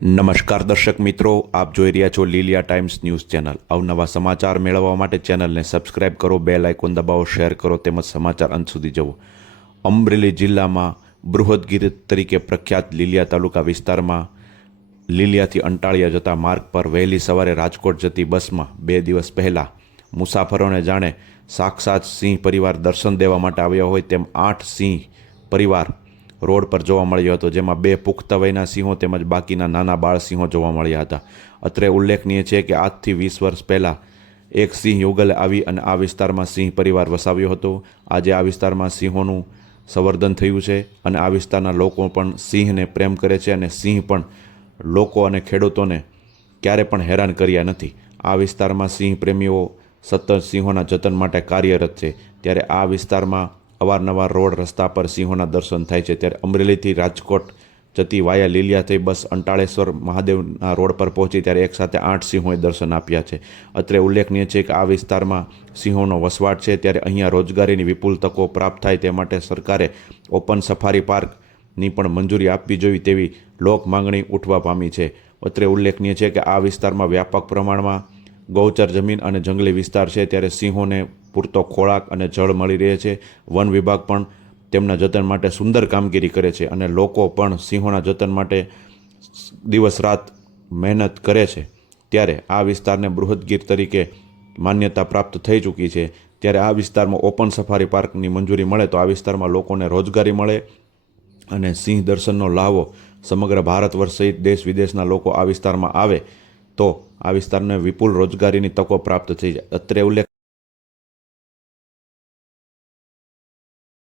નમસ્કાર દર્શક મિત્રો, આપ જોઈ રહ્યા છો લીલિયા ટાઈમ્સ ન્યૂઝ ચેનલ. અવનવા સમાચાર મેળવવા માટે ચેનલને સબસ્ક્રાઇબ કરો, બેલ આઇકોન દબાવો, શેર કરો તેમજ સમાચાર અંત સુધી જવો અમરેલી જિલ્લામાં બૃહદગીર તરીકે પ્રખ્યાત લીલિયા તાલુકા વિસ્તારમાં લીલિયાથી અંટાળિયા જતા માર્ગ પર વહેલી સવારે રાજકોટ જતી બસમાં બે દિવસ પહેલાં મુસાફરોને જાણે સાક્ષાત સિંહ પરિવાર દર્શન દેવા માટે આવ્યા હોય તેમ આઠ સિંહ પરિવાર રોડ પર જોવા મળ્યો હતો, જેમાં બે પુખ્ત વયના સિંહો તેમજ બાકીના નાના બાળ સિંહો જોવા મળ્યા હતા. અત્રે ઉલ્લેખનીય છે કે આજથી વીસ વર્ષ પહેલાં એક સિંહ યુગલ આવી અને આ વિસ્તારમાં સિંહ પરિવાર વસાવ્યો હતો. આજે આ વિસ્તારમાં સિંહોનું સંવર્ધન થયું છે અને આ વિસ્તારના લોકો પણ સિંહને પ્રેમ કરે છે અને સિંહ પણ લોકો અને ખેડૂતોને ક્યારે પણ હેરાન કર્યા નથી. આ વિસ્તારમાં સિંહ પ્રેમીઓ સતત સિંહોના જતન માટે કાર્યરત છે. ત્યારે આ વિસ્તારમાં અવારનવાર રોડ રસ્તા પર સિંહોના દર્શન થાય છે. ત્યારે અમરેલીથી રાજકોટ જતી વાયા લીલિયા થઈ બસ અંટાળેશ્વર મહાદેવના રોડ પર પહોંચી ત્યારે એકસાથે આઠ સિંહોએ દર્શન આપ્યા છે. અત્રે ઉલ્લેખનીય છે કે આ વિસ્તારમાં સિંહોનો વસવાટ છે. ત્યારે અહીંયા રોજગારીની વિપુલ તકો પ્રાપ્ત થાય તે માટે સરકારે ઓપન સફારી પાર્કની પણ મંજૂરી આપવી જોઈએ તેવી લોક માંગણી ઉઠવા પામી છે. અત્રે ઉલ્લેખનીય છે કે આ વિસ્તારમાં વ્યાપક પ્રમાણમાં ગૌચર જમીન અને જંગલી વિસ્તાર છે. ત્યારે સિંહોને પૂરતો ખોરાક અને જળ મળી રહે છે. વન વિભાગ પણ તેમના જતન માટે સુંદર કામગીરી કરે છે અને લોકો પણ સિંહોના જતન માટે દિવસ રાત મહેનત કરે છે. ત્યારે આ વિસ્તારને બૃહદગીર તરીકે માન્યતા પ્રાપ્ત થઈ ચૂકી છે. ત્યારે આ વિસ્તારમાં ઓપન સફારી પાર્કની મંજૂરી મળે તો આ વિસ્તારમાં લોકોને રોજગારી મળે અને સિંહ દર્શનનો લાવો સમગ્ર ભારત વર્ષ સહિત દેશ વિદેશના લોકો આ વિસ્તારમાં આવે તો આ વિસ્તારને વિપુલ રોજગારીની તકો પ્રાપ્ત થઈ જાય. અત્રે ઉલ્લેખ